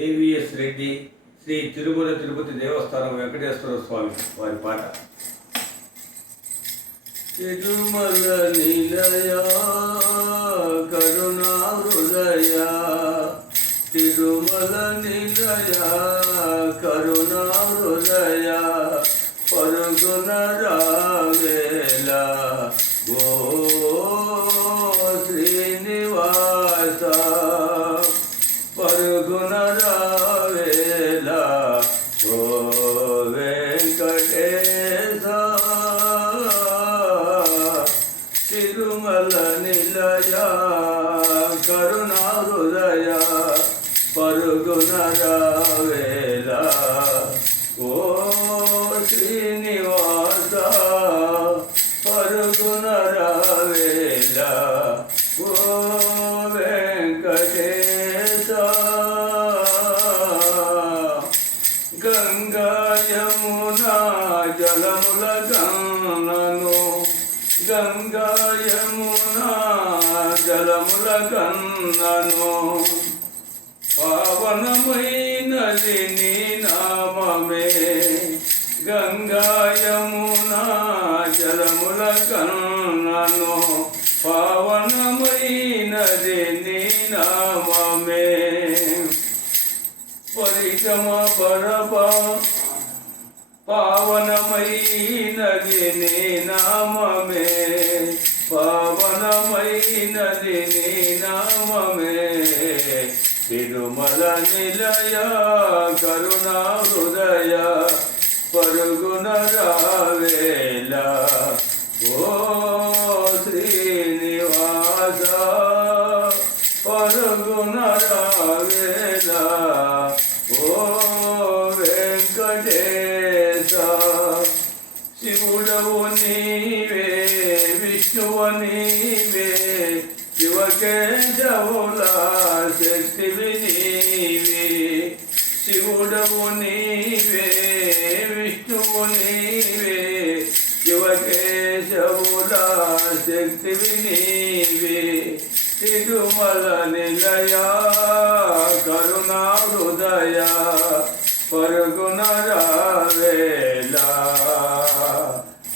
AVS Reddy Shri Tirumala Tirupati దేవస్థానం వెంకటేశ్వర స్వామి వారి పాట. తిరుమల నిలయ కరుణా హృదయ, తిరుమల నిలయ కరుణా హృదయ, పరుగున రావేలా గో శ్రీనివాస, పరుగున రావేలా గో వెంకటేశ. తిరుమల నిలయ కరుణా హృదయ, పరుగున రావేలా ఓ శ్రీనివాస, పరుగున రావేలా ఓ వెంకటేశ. గంగా యమునా జలముల గంగను, గంగా యమునా జలముల గంగను, పావనమైనది నీ నామమే. గంగా యమునా జలముల గంగను, పావనమైనది నీ నామమే. పరిచమ పరప పావనమైనది నీ నామమే, పావనమైనది నీ నామమే. తిరుమల నిలయ కరుణా హృదయ, పరుగున రావేలా ఓ శ్రీనివాస, పరుగున రావేలా ఓ వెంకటేశ. శివుడవు నీవే, విష్ణువు నీవే, శివకేశవుల శక్తివి నీవే. శివుడవు నీవే, విష్ణువు నీవే, శివకేశవుల శక్తివి నీవే. తిరుమల నిలయ కరుణా హృదయ, పరుగున రావేలా,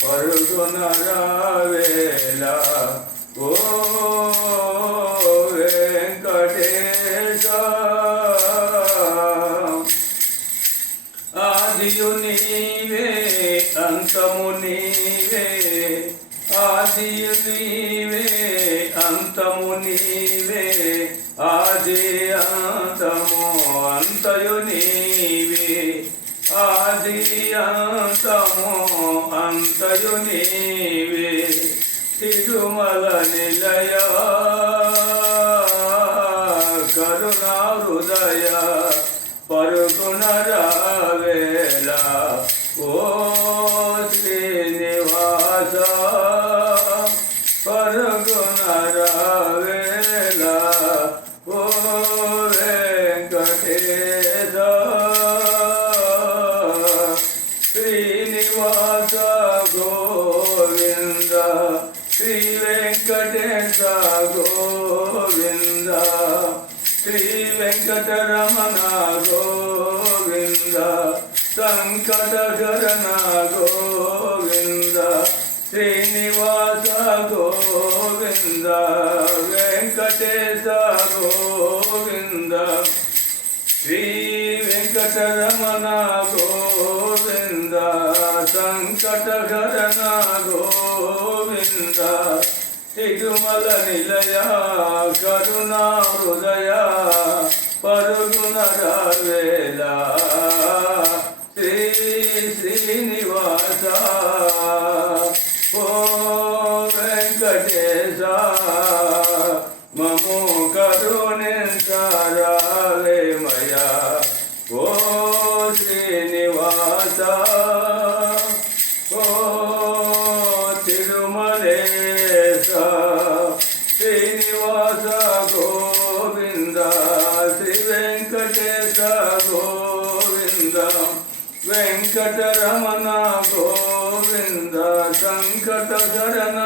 పరుగున రావేలా ఓ వెంకటేశ. ఆదియు నీవే, అంతము నీవే, ఆదియు నీవే, అంతము నీవే, ఆది అంతము అంతయు నీవే, ఆది అంతము అంతయు నీవే. తిరుమల నిలయ కరుణా హృదయ, పరుగున రావేలా ఓ శ్రీనివాస, పరుగున రావేలా ఓ వెంకటేశ. శ్రీనివాస గోవింద, శ్రీ వెంకటేశ గోవింద, శ్రీ వెంకటరమణ గోవింద, సంకటహరణ గోవింద, శ్రీనివాస గోవింద, వెంకటేశ గోవింద, శ్రీ వెంకటరమణ గోవింద, సంకటహరణ గోవింద. తిరుమల నిలయ కరుణా హృదయ, పరుగున రావేలా శ్రీ శ్రీనివాస ఓ వెంకటేశ. మము కరుణించరావేమయా ఓ శ్రీనివాస, ఓ తిరుమలేశ. శ్రీనివాస గోవింద, శ్రీ వెంకటేశ గోవింద, వెంకటరమణ గోవింద, సంకటహరణ